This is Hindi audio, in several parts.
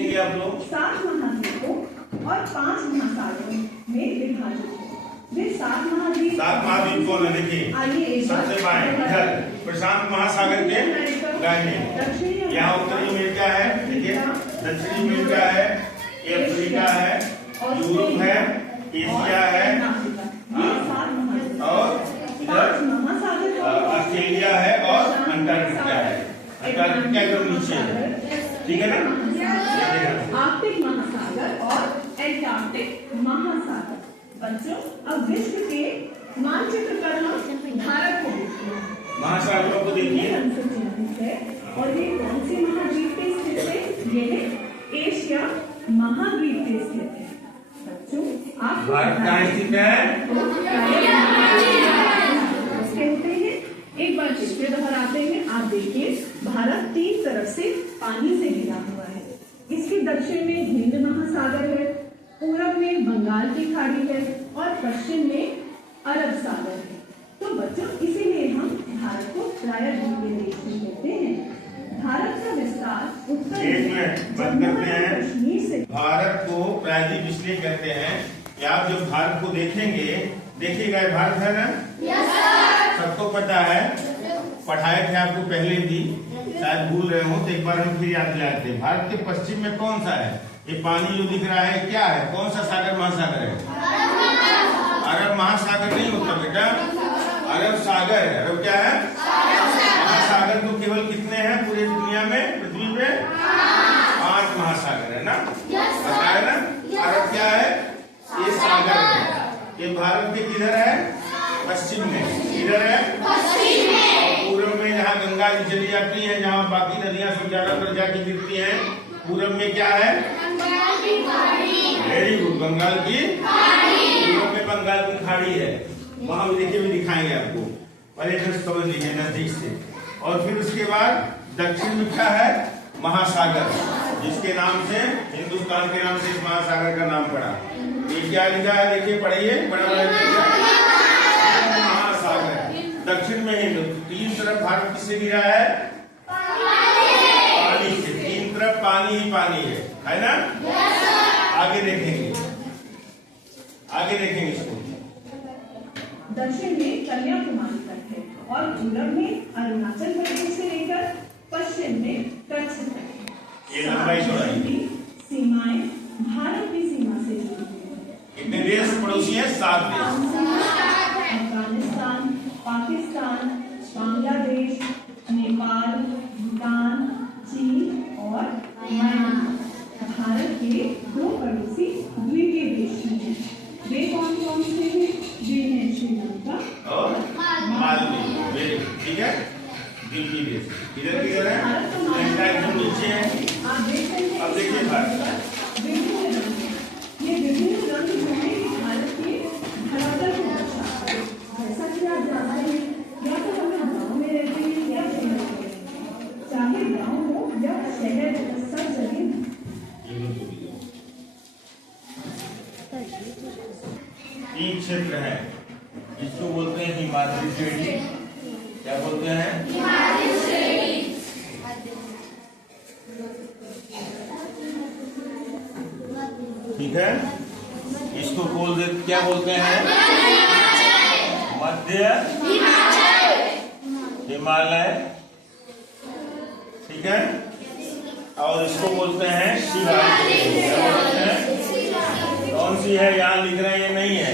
देखेंगे आप लोग 7 महाद्वीपों और 5 महासागरों में विभाजित है। वे 7 महाद्वीप कौन है? देखिए सबसे बाएं इधर प्रशांत महासागर के दाहिने, यहाँ उत्तरी अमेरिका है, देखिए दक्षिणी अमेरिका है, अफ्रीका है, यूरोप है, एशिया है, और इधर ऑस्ट्रेलिया है और अंटार्कटिका है। अंटार्कटिका के नीचे है, ठीक है ना? आर्कटिक महासागर और एंटार्कटिक महासागर। बच्चों अब विश्व के मानचित्र पर हम भारत को देखते हैं। महासागरों को देखिए है और ये कौन से महाद्वीप पे स्थित है? ये है एशिया महाद्वीप पे स्थित है। बच्चों आप भारत कहाँ स्थित है? कहते हैं एक बार चित्र दोहराते हैं। आप देखिए भारत 3 तरफ से पानी से घिरा हुआ है। इसके दक्षिण में हिंद महासागर है, पूरब में बंगाल की खाड़ी है और पश्चिम में अरब सागर है। तो बच्चों इसीलिए हम भारत को प्रायः द्वीपीय देश कहते हैं। भारत का विस्तार उत्तर कश्मीर से। भारत को प्रायद्वीप इसलिए कहते हैं कि आप जब भारत को देखेंगे, देखिएगा भारत है ना, सबको पता है, पढ़ाए थे आपको पहले भी, शायद भूल रहे हो तो एक बार हम फिर याद दिलाते हैं। भारत के पश्चिम में कौन सा है? ये पानी जो दिख रहा है क्या है? कौन सा सागर महासागर है? अरब महासागर नहीं होता बेटा, अरब सागर है। अरब क्या है? महासागर तो केवल कितने हैं पूरी दुनिया में, पृथ्वी पे? 5 महासागर है ना, पता है ना? अरब क्या है? ये सागर है। ये भारत के किधर है? पश्चिम में। किधर है? पश्चिम में। पूरब में जहाँ गंगा जी चली जाती है, जहाँ बाकी नदियाँ सब ज्यादातर जाके गिरती हैं, पूरब में क्या है? वेरी गुड, बंगाल की खाड़ी। पूरब में बंगाल की खाड़ी है, वहाँ देखिए भी दिखाएंगे आपको, पहले जस्ट समझ लीजिए नजदीक से। और फिर उसके बाद दक्षिण में क्या है? महासागर, जिसके नाम से हिंदुस्तान के नाम से इस महासागर का नाम पड़ा। ये क्या लिखा है? देखिए पढ़िए, महासागर। दक्षिण में हिंद, 3 तरफ भारत किससे घिरा है? पानी से। 3 तरफ पानी ही पानी है ना? आगे देखेंगे, आगे देखेंगे इसको। दक्षिण में कन्याकुमारी तक है और पूरब में अरुणाचल प्रदेश से लेकर पश्चिम में कच्छ तक है। ये लंबाई चौड़ाई सीमाएं भारत की सीमा से जुड़ी हुई है। कितने देश पड़ोसी हैं? 7 देश। अफगानिस्तान, पाकिस्तान, बांग्लादेश, नेपाल, भूटान, चीन और म्यांमार भारत के 2 पड़ोसी द्वीपीय देश हैं। वे कौन कौन से हैं? वे हैं श्रीलंका और मालदीव। ठीक है, द्वीपीय देश किधर किधर है? एकदम नीचे है। आप देख सकते हैं। अब देखिए भारत विभिन्न रंग, ये विभिन्न रंग जो है भारत के धरातल को दर्शाता है। जैसा कि आप जानते हैं, या तो हम गाँव में रहते हैं या शहर में रहते हैं, चाहे गाँव हो या शहर, सब जगह 3 क्षेत्र है, इसको बोलते हैं हिमाद्री श्रेणी। क्या बोलते हैं? हिमाद्री श्रेणी। ठीक है, इसको क्या बोलते हैं? मध्य हिमालय। ठीक है, और इसको बोलते हैं शिवालिक। क्या बोलते हैं? कौन सी है? यहाँ लिख रहे हैं, ये नहीं है,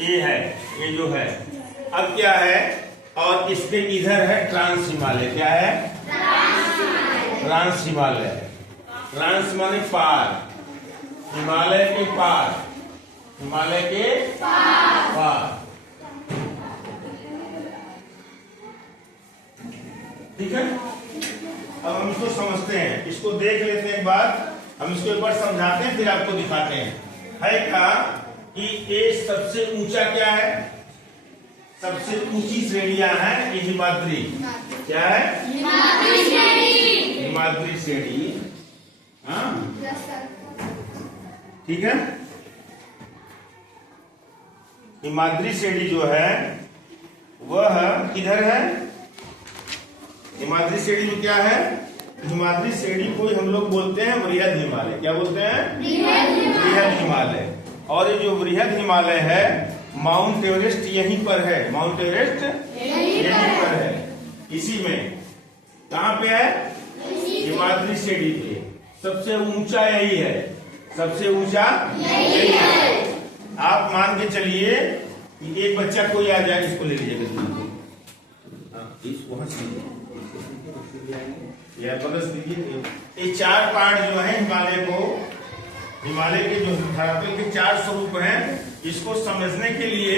ये है, ये जो है। अब क्या है? और इसके इधर है ट्रांस हिमालय। क्या है? ट्रांस हिमालय। ट्रांस माने पार, हिमालय के पार, हिमालय के पार। ठीक है, अब हम इसको समझते हैं, इसको देख लेते हैं एक बार, हम इसको एक बार समझाते हैं फिर आपको दिखाते हैं। है क्या कि ये सबसे ऊंचा क्या है? सबसे ऊंची श्रेणियां हैं ये हिमाद्री। क्या है? हिमाद्री श्रेणी। हिमाद्री श्रेणी, हाँ ठीक है। हिमाद्री श्रेणी जो है वह किधर है? हिमाद्री श्रेणी में क्या है? हिमाद्री श्रेणी को हम लोग बोलते हैं वृहद हिमालय। क्या बोलते हैं? वृहद हिमालय। और ये जो वृहद हिमालय है, माउंट एवरेस्ट यहीं पर है। माउंट एवरेस्ट यहीं पर है, इसी में। कहाँ पे है? हिमाद्री श्रेणी पे। सबसे ऊंचा यही है, सबसे ऊंचा यही है। आप मान के चलिए कि एक बच्चा कोई आ जाए, इसको ले लीजिएगा, वहां से या बरस दीजिए। ये 4 पहाड़ जो है हिमालय को, हिमालय के जो धरातल के 4 स्वरूप हैं, इसको समझने के लिए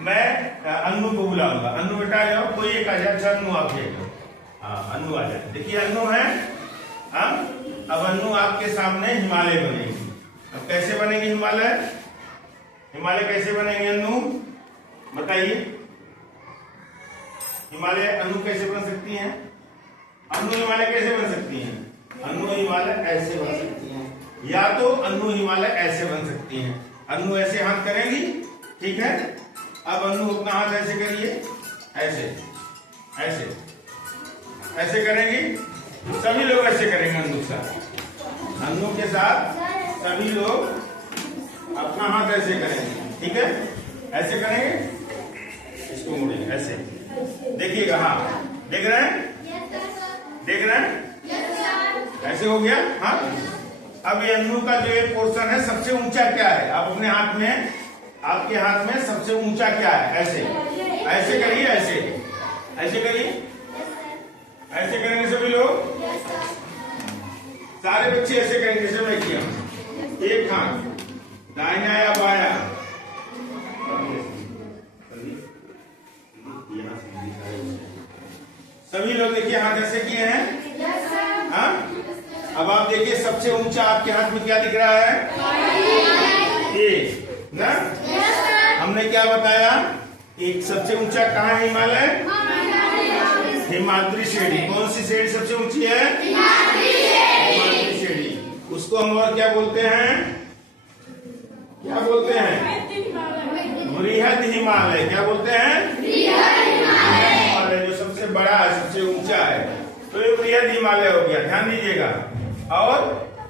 मैं अन्नू को बुलाऊंगा। अन्नू बेटा आ जाओ, कोई एक आ जाए। अच्छा अन्नू आप अन्नू आ जाए। देखिए अन्नू है। अब अन्नू आपके सामने हिमालय बनेगी। अब कैसे बनेंगे हिमालय? हिमालय कैसे बनेंगे अन्नू, बताइए। हिमालय अन्नू कैसे बन सकती हैं? अन्नू हिमालय कैसे बन सकती हैं? अन्नू हिमालय ऐसे बन सकती हैं, या तो अन्नू हिमालय ऐसे बन सकती हैं। अन्नू ऐसे हाथ करेंगी, ठीक है। अब अन्नू अपना हाथ ऐसे करिए, ऐसे ऐसे ऐसे करेंगी। सभी लोग ऐसे करेंगे अन्नू के साथ। अन्नू के साथ सभी लोग अपना हाथ ऐसे करेंगे, ठीक है। ऐसे करेंगे, इसको मोड़ेंगे ऐसे। देखिएगा, हाँ देख रहे हैं, देख रहे हैं, ऐसे हो गया। हाँ, अब ये अन्नू का जो एक पोर्शन है, सबसे ऊंचा क्या है? आप अपने हाथ में, आपके हाथ में सबसे ऊंचा क्या है? ऐसे ऐसे करिए, ऐसे ऐसे करिए, ऐसे करेंगे सभी लोग। सारे बच्चे ऐसे करेंगे, जैसे मैं किया। एक हाथ दाहिना या बाया, सभी लोग देखिए हाथ ऐसे किए हैं। हाँ, अब आप देखिए सबसे ऊंचा आपके हाथ में क्या दिख रहा है? ये ना, हमने क्या बताया? एक सबसे ऊंचा कहाँ है हिमालय? हिमाद्री श्रेणी। कौन सी श्रेणी सबसे ऊंची है? हिमाद्री श्रेणी। उसको हम और क्या बोलते हैं? क्या बोलते हैं? वृहद हिमालय। क्या बोलते हैं? हिमालय, जो सबसे बड़ा है, सबसे ऊंचा है, तो ये वृहद हिमालय हो गया। ध्यान दीजिएगा। और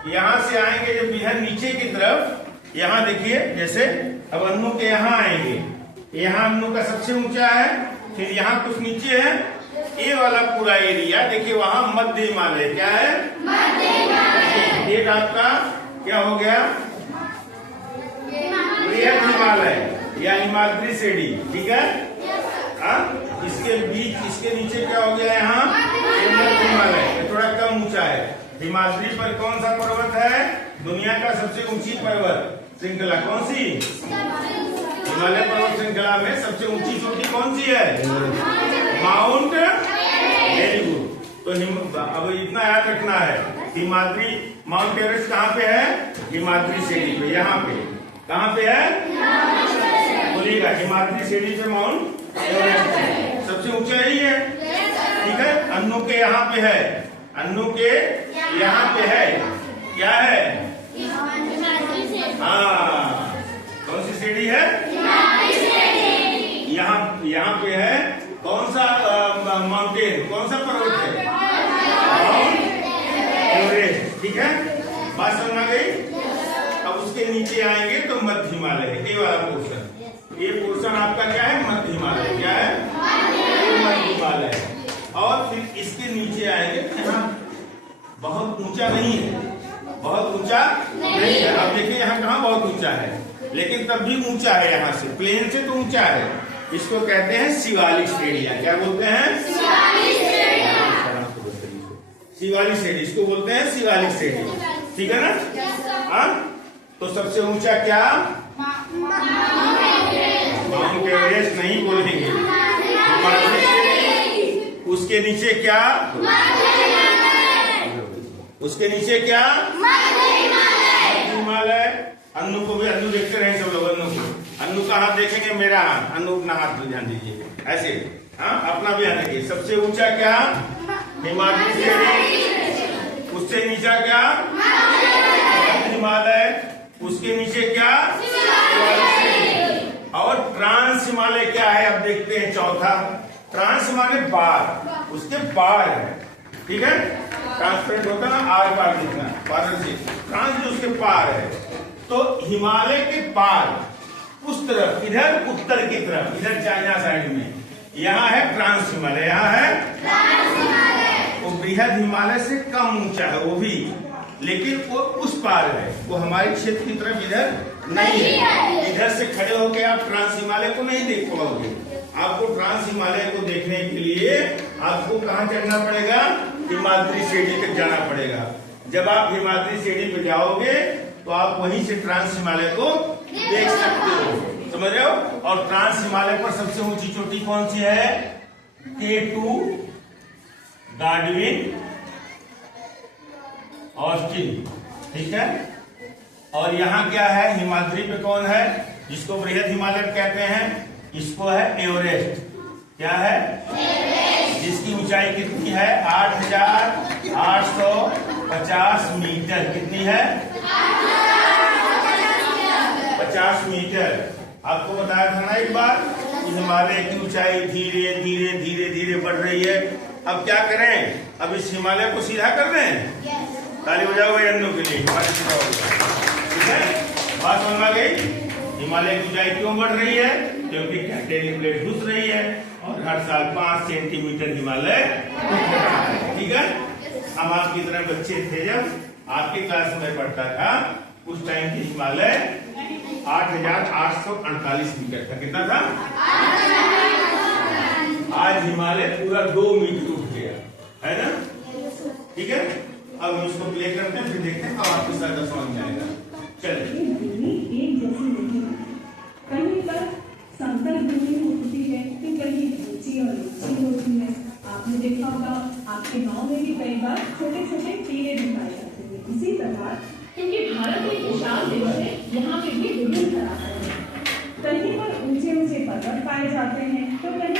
यहाँ से आएंगे जब बिहार नीचे की तरफ, यहाँ देखिए, जैसे अब अन्नू के यहाँ आएंगे, यहाँ अन्नू का सबसे ऊंचा है, फिर यहाँ कुछ नीचे है, ये वाला पूरा एरिया देखिए, वहाँ मध्य हिमालय। क्या है? मध्य हिमालय। एक आपका क्या हो गया? वृहद हिमालय या हिमाद्री श्रेणी, ठीक है। इसके बीच, इसके नीचे क्या हो गया? यहाँ मध्य हिमालय, थोड़ा कम ऊंचा है। हिमाद्री पर कौन सा पर्वत है? दुनिया का सबसे ऊंची पर्वत श्रृंखला कौन सी? हिमालय पर्वत श्रृंखला में सबसे ऊंची चोटी कौन सी है? माउंट। Very good. तो अब इतना याद रखना है, हिमाद्री, माउंट एवरेस्ट कहाँ पे है? हिमाद्री श्रेणी पे। यहाँ पे कहाँ पे है? बोलिएगा, हिमाद्री श्रेणी पे माउंट एवरेस्ट सबसे ऊंचा यही है, ठीक है। अन्नू के यहाँ पे है, अन्नू के यहाँ पे है, क्या है? हाँ, कौन सी श्रेणी है? यहाँ पे है कौन सा माउंटेन, कौन सा पर्वत है? माउंट एवरेस्ट, ठीक है। बात समझ आ गई। अब उसके नीचे आएंगे तो मध्य हिमालय है, ये वाला पोर्शन। ये पोर्शन आपका क्या है? मध्य हिमालय। क्या है? मध्य हिमालय। और फिर इसके नीचे आएंगे, यहाँ बहुत ऊंचा नहीं है, बहुत ऊंचा नहीं है। अब देखिए यहाँ कहाँ बहुत ऊंचा है, लेकिन तब भी ऊंचा है, यहाँ से प्लेन से तो ऊंचा है। इसको कहते हैं शिवालिक श्रेणियां। क्या बोलते हैं? शिवालिक श्रेणी, इसको बोलते हैं शिवालिक श्रेणी, ठीक है ना। हाँ, तो सबसे ऊंचा क्या? माउंट एवरेस्ट नहीं बोलेंगे, उसके नीचे क्या? उसके नीचे क्या? हिमालय। अन्नू को भी, अन्नू देखते रहे सब लोग। अन्नू का हाथ देखेंगे, मेरा हाथ, अन्नू अपना हाथ पे ध्यान दीजिए, ऐसे। हाँ, अपना भी ध्यान देखिए। सबसे ऊंचा क्या? हिमाद्री श्रेणी। उससे नीचा क्या? हिमालय। उसके नीचे क्या? और ट्रांस हिमालय क्या है? अब देखते हैं चौथा। ट्रांस हिमालय बार, उसके बार है, ठीक है। ट्रांसपेरेंट होता ना, आर पार दिखना, पारदर्शी। ट्रांस जो उसके पार है, तो हिमालय के पार उस तरफ, इधर उत्तर की तरफ, इधर चाइना साइड में, यहाँ है ट्रांस हिमालय, यहाँ है ट्रांस हिमालय। वो बृहद हिमालय से कम ऊंचा है वो भी, लेकिन वो उस पार है, वो हमारे क्षेत्र की तरफ इधर नहीं है। इधर से खड़े होकर आप ट्रांस हिमालय को नहीं देख पाओगे। आपको ट्रांस हिमालय को देखने के लिए आपको कहाँ चढ़ना पड़ेगा? हिमाद्री श्रेणी तक जाना पड़ेगा। जब आप हिमाद्री श्रेणी पे जाओगे तो आप वहीं से ट्रांस हिमालय को देख सकते हो, समझ रहे हो? और ट्रांस हिमालय पर सबसे ऊंची चोटी कौन सी है? K2 गार्डविन ऑस्टिन, ठीक है। और यहाँ क्या है? हिमाद्री पे कौन है जिसको बृहद हिमालय कहते हैं? इसको है एवरेस्ट। क्या है? एवरेस्ट। जिसकी ऊंचाई कितनी है? 8,850 मीटर। कितनी है? 50 मीटर। आपको बताया था ना एक बार कि हिमालय की ऊंचाई धीरे धीरे धीरे धीरे बढ़ रही है। अब क्या करें? अब इस हिमालय को सीधा कर दें। ताली बजाओ भाई अन्नू के लिए, हिमालय सीधा हो गया। ठीक है, बात समझ में आ गई? हिमालय की ऊंचाई क्यों बढ़ रही है? क्योंकि कंटिन्यू प्लेट घुस रही है और हर साल 5 सेंटीमीटर हिमालय घुस रहा है। ठीक है। हम आपकी तरह बच्चे थे, जब आपके क्लास में पढ़ता था उस टाइम की हिमालय 8,848 मीटर था। कितना था? आज हिमालय पूरा 2 मीटर उठ गया है ना। ठीक है, अब हम इसको प्ले करते हैं, फिर देखते हैं अब आपको सारा समझ में आएगा। चलिए। एक जैसी नहीं है, कहीं पर समतल भूमि होती है तो कहीं ऊंची और नीची होती है। आपने देखा होगा आपके गांव में भी कई बार छोटे छोटे टीले दिखाए जाते हैं। इसी प्रकार क्योंकि भारत एक विशाल देश है, यहाँ पे भी विभिन्न तरह हैं। कहीं पर ऊंचे ऊंचे पर्वत पाए जाते हैं तो कहीं